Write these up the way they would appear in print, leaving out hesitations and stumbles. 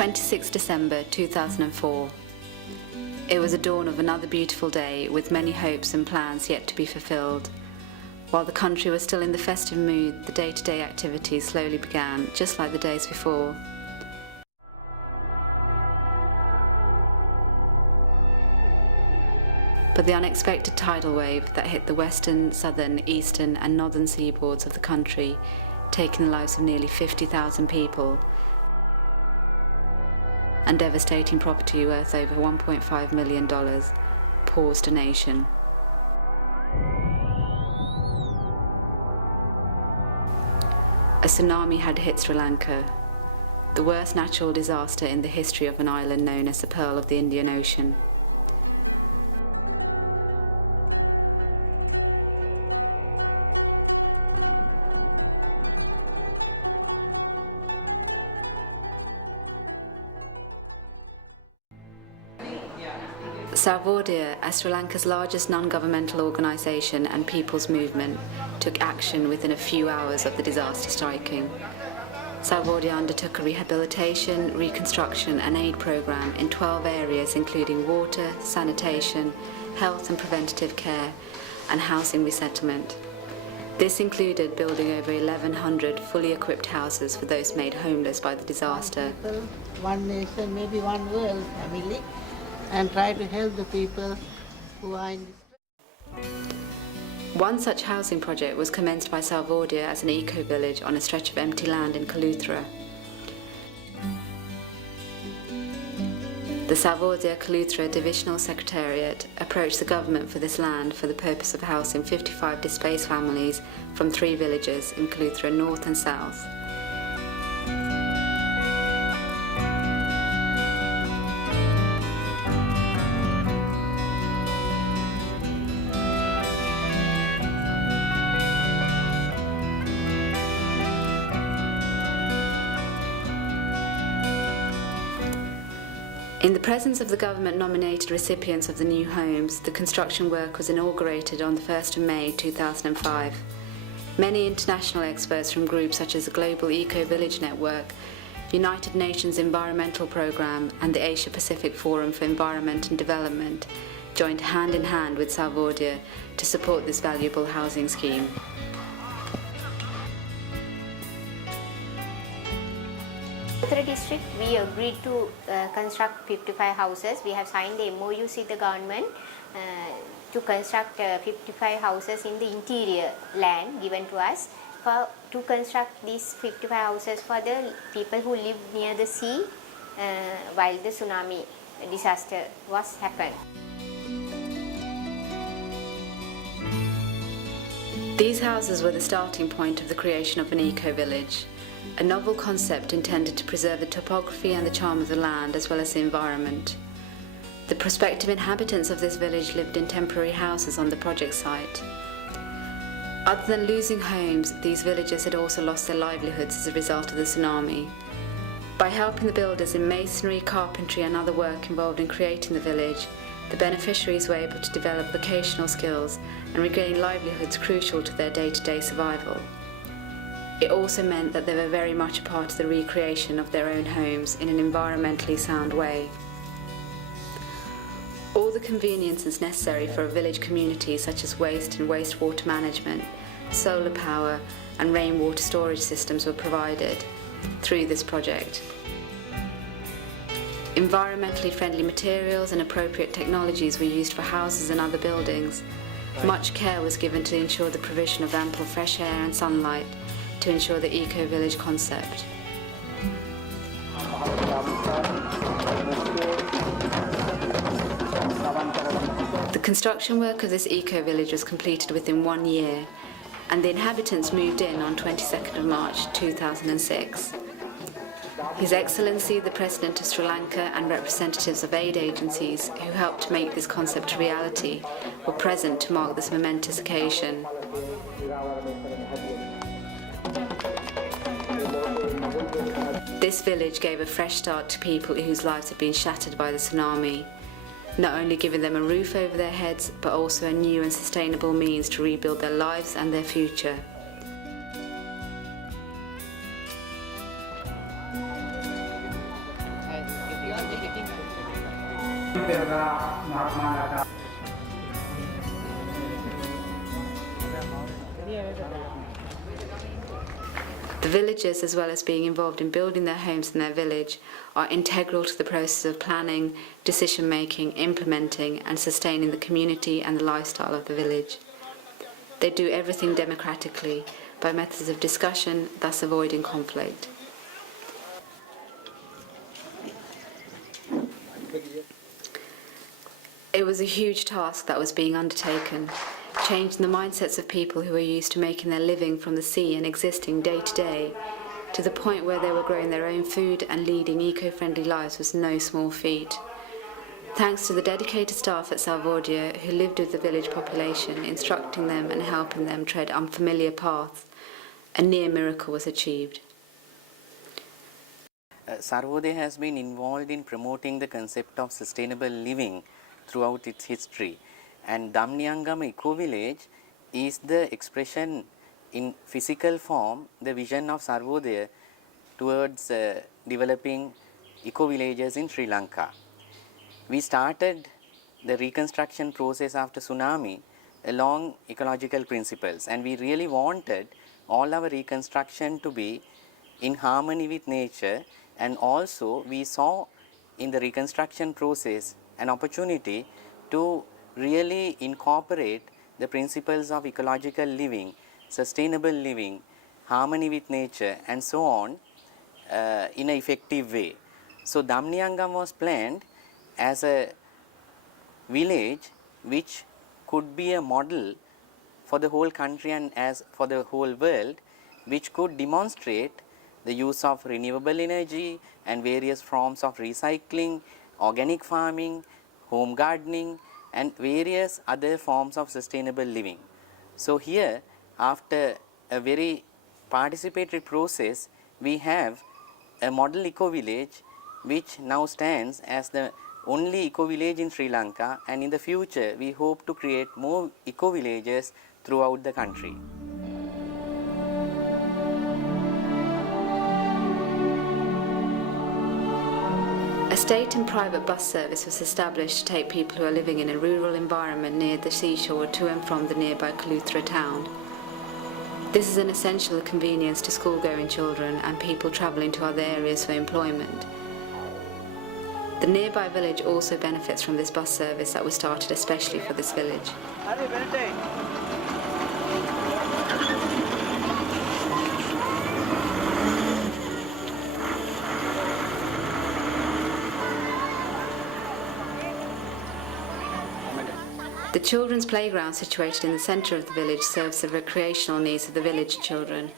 26 December 2004. It was the dawn of another beautiful day with many hopes and plans yet to be fulfilled. While the country was still in the festive mood, the day-to-day activities slowly began, just like the days before. But the unexpected tidal wave that hit the western, southern, eastern and northern seaboards of the country, taking the lives of nearly 50,000 people, and devastating property worth over $1.5 million, paused a nation. A tsunami had hit Sri Lanka, the worst natural disaster in the history of an island known as the Pearl of the Indian Ocean. Salvordia, as Sri Lanka's largest non-governmental organisation and people's movement, took action within a few hours of the disaster striking. Salvordia undertook a rehabilitation, reconstruction and aid programme in 12 areas including water, sanitation, health and preventative care and housing resettlement. This included building over 1,100 fully equipped houses for those made homeless by the disaster. One nation, maybe one world family, and try to help the people who are in this. One such housing project was commenced by Salvordia as an eco-village on a stretch of empty land in Kaluthra. The Salvordia Kaluthra Divisional Secretariat approached the government for this land for the purpose of housing 55 displaced families from 3 villages in Kaluthra North and South. In the presence of the government-nominated recipients of the new homes, the construction work was inaugurated on the 1st of May 2005. Many international experts from groups such as the Global Eco-Village Network, United Nations Environmental Programme and the Asia-Pacific Forum for Environment and Development joined hand in hand with Salvordia to support this valuable housing scheme. District, we agreed to construct 55 houses. We have signed the MOUs with the government to construct 55 houses in the interior land given to us to construct these 55 houses for the people who live near the sea while the tsunami disaster was happened. These houses were the starting point of the creation of an eco-village, a novel concept intended to preserve the topography and the charm of the land as well as the environment. The prospective inhabitants of this village lived in temporary houses on the project site. Other than losing homes, these villagers had also lost their livelihoods as a result of the tsunami. By helping the builders in masonry, carpentry and other work involved in creating the village, the beneficiaries were able to develop vocational skills and regain livelihoods crucial to their day-to-day survival. It also meant that they were very much a part of the recreation of their own homes in an environmentally sound way. All the conveniences necessary for a village community such as waste and wastewater management, solar power and rainwater storage systems were provided through this project. Environmentally friendly materials and appropriate technologies were used for houses and other buildings. Much care was given to ensure the provision of ample fresh air and sunlight to ensure the eco-village concept. The construction work of this eco-village was completed within 1 year, and the inhabitants moved in on 22nd of March 2006. His Excellency the President of Sri Lanka and representatives of aid agencies who helped to make this concept a reality were present to mark this momentous occasion. This village gave a fresh start to people whose lives had been shattered by the tsunami, not only giving them a roof over their heads, but also a new and sustainable means to rebuild their lives and their future. The villagers, as well as being involved in building their homes in their village, are integral to the process of planning, decision-making, implementing and sustaining the community and the lifestyle of the village. They do everything democratically, by methods of discussion, thus avoiding conflict. It was a huge task that was being undertaken, changing the mindsets of people who were used to making their living from the sea and existing day to day, to the point where they were growing their own food and leading eco-friendly lives was no small feat. Thanks to the dedicated staff at Salvordia who lived with the village population, instructing them and helping them tread unfamiliar paths, a near miracle was achieved. Sarvodaya has been involved in promoting the concept of sustainable living throughout its history, and Domniyagama eco-village is the expression in physical form, the vision of Sarvodaya towards developing eco-villages in Sri Lanka. We started the reconstruction process after tsunami along ecological principles, and we really wanted all our reconstruction to be in harmony with nature, and also we saw in the reconstruction process an opportunity to really incorporate the principles of ecological living, sustainable living, harmony with nature and so on in an effective way. So Domniyagama was planned as a village which could be a model for the whole country and as for the whole world, which could demonstrate the use of renewable energy and various forms of recycling, organic farming, home gardening and various other forms of sustainable living. So here, after a very participatory process, we have a model eco-village which now stands as the only eco-village in Sri Lanka, and in the future we hope to create more eco-villages throughout the country. A state and private bus service was established to take people who are living in a rural environment near the seashore to and from the nearby Kaluthra town. This is an essential convenience to school-going children and people travelling to other areas for employment. The nearby village also benefits from this bus service that was started especially for this village. The children's playground situated in the centre of the village serves the recreational needs of the village children.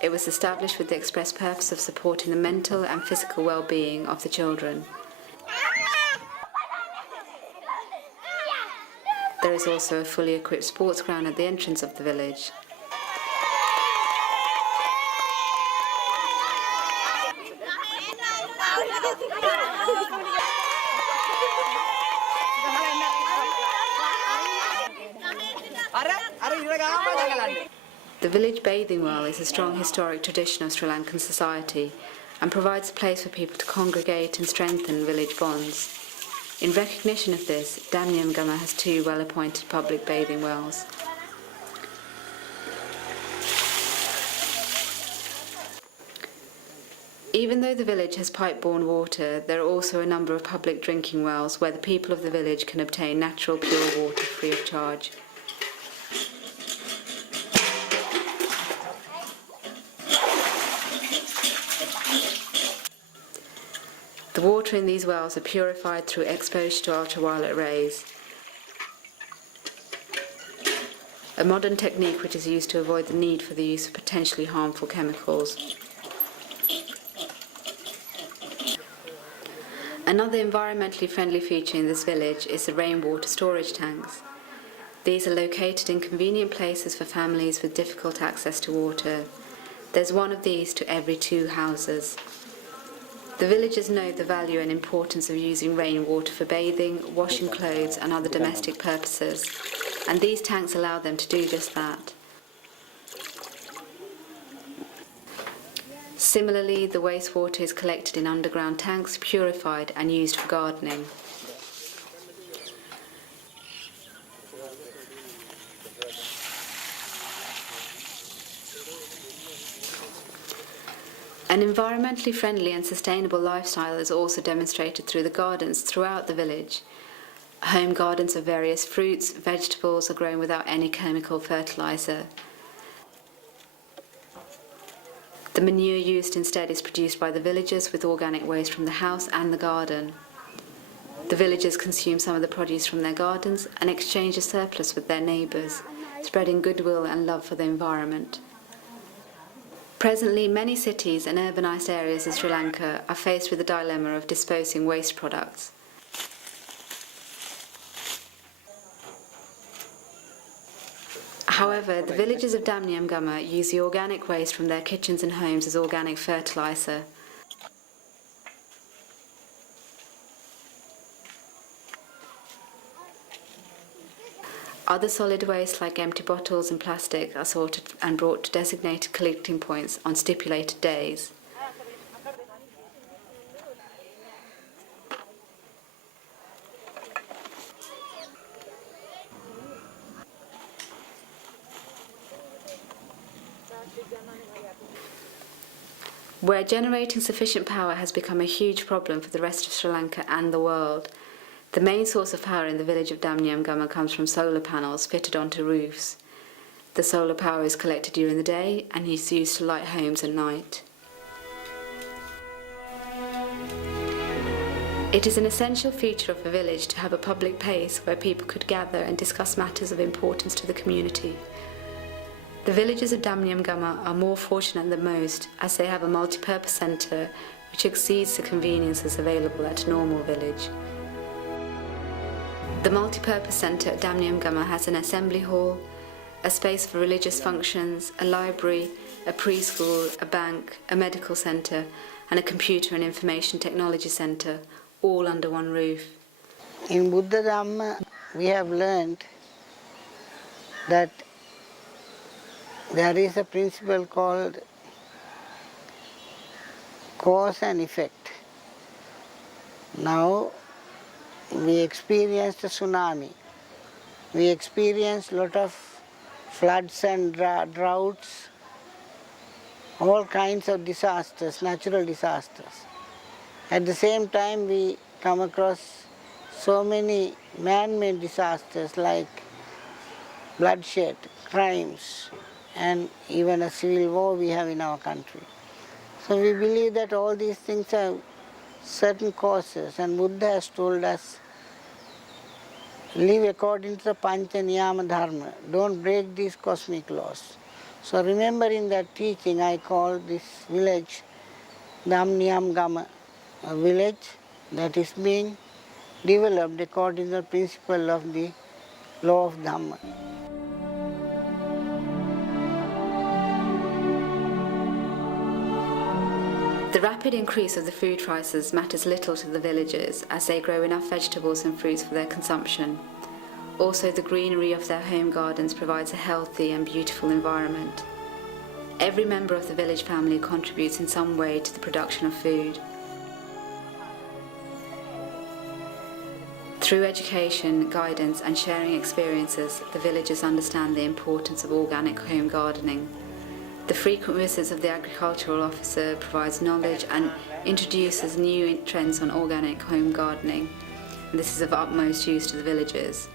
It was established with the express purpose of supporting the mental and physical well-being of the children. There is also a fully equipped sports ground at the entrance of the village. The village bathing well is a strong historic tradition of Sri Lankan society and provides a place for people to congregate and strengthen village bonds. In recognition of this, Domniyagama has 2 well-appointed public bathing wells. Even though the village has pipe-borne water, there are also a number of public drinking wells where the people of the village can obtain natural pure water free of charge. The water in these wells are purified through exposure to ultraviolet rays, a modern technique which is used to avoid the need for the use of potentially harmful chemicals. Another environmentally friendly feature in this village is the rainwater storage tanks. These are located in convenient places for families with difficult access to water. There's one of these to every 2 houses. The villagers know the value and importance of using rainwater for bathing, washing clothes and other domestic purposes, and these tanks allow them to do just that. Similarly, the wastewater is collected in underground tanks, purified and used for gardening. An environmentally friendly and sustainable lifestyle is also demonstrated through the gardens throughout the village. Home gardens of various fruits, vegetables are grown without any chemical fertilizer. The manure used instead is produced by the villagers with organic waste from the house and the garden. The villagers consume some of the produce from their gardens and exchange a surplus with their neighbours, spreading goodwill and love for the environment. Presently, many cities and urbanised areas in Sri Lanka are faced with the dilemma of disposing waste products. However, the villagers of Domniyagama use the organic waste from their kitchens and homes as organic fertiliser. Other solid waste like empty bottles and plastic are sorted and brought to designated collecting points on stipulated days. Where generating sufficient power has become a huge problem for the rest of Sri Lanka and the world, the main source of power in the village of Domniyagama comes from solar panels fitted onto roofs. The solar power is collected during the day and is used to light homes at night. It is an essential feature of a village to have a public place where people could gather and discuss matters of importance to the community. The villagers of Domniyagama are more fortunate than most, as they have a multi-purpose centre which exceeds the conveniences available at a normal village. The multi-purpose centre at Domniyagama has an assembly hall, a space for religious functions, a library, a preschool, a bank, a medical centre and a computer and information technology centre, all under one roof. In Buddha Dhamma, we have learned that there is a principle called cause and effect. Now, we experienced a tsunami. We experienced a lot of floods and droughts, all kinds of disasters, natural disasters. At the same time, we come across so many man-made disasters like bloodshed, crimes, and even a civil war we have in our country. So we believe that all these things have certain causes, and Buddha has told us, live according to the Pancha Niyama Dharma, don't break these cosmic laws. So remembering that teaching, I call this village Domniyagama, a village that is being developed according to the principle of the law of Dhamma. The rapid increase of the food prices matters little to the villagers as they grow enough vegetables and fruits for their consumption. Also, the greenery of their home gardens provides a healthy and beautiful environment. Every member of the village family contributes in some way to the production of food. Through education, guidance and sharing experiences, the villagers understand the importance of organic home gardening. The frequent visits of the agricultural officer provides knowledge and introduces new trends on organic home gardening. And this is of utmost use to the villagers.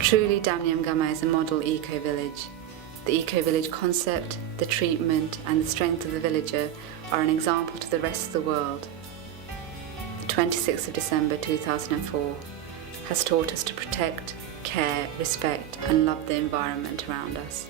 Truly, Domniyagama is a model eco-village. The eco-village concept, the treatment and the strength of the villager are an example to the rest of the world. The 26th of December 2004 has taught us to protect, care, respect and love the environment around us.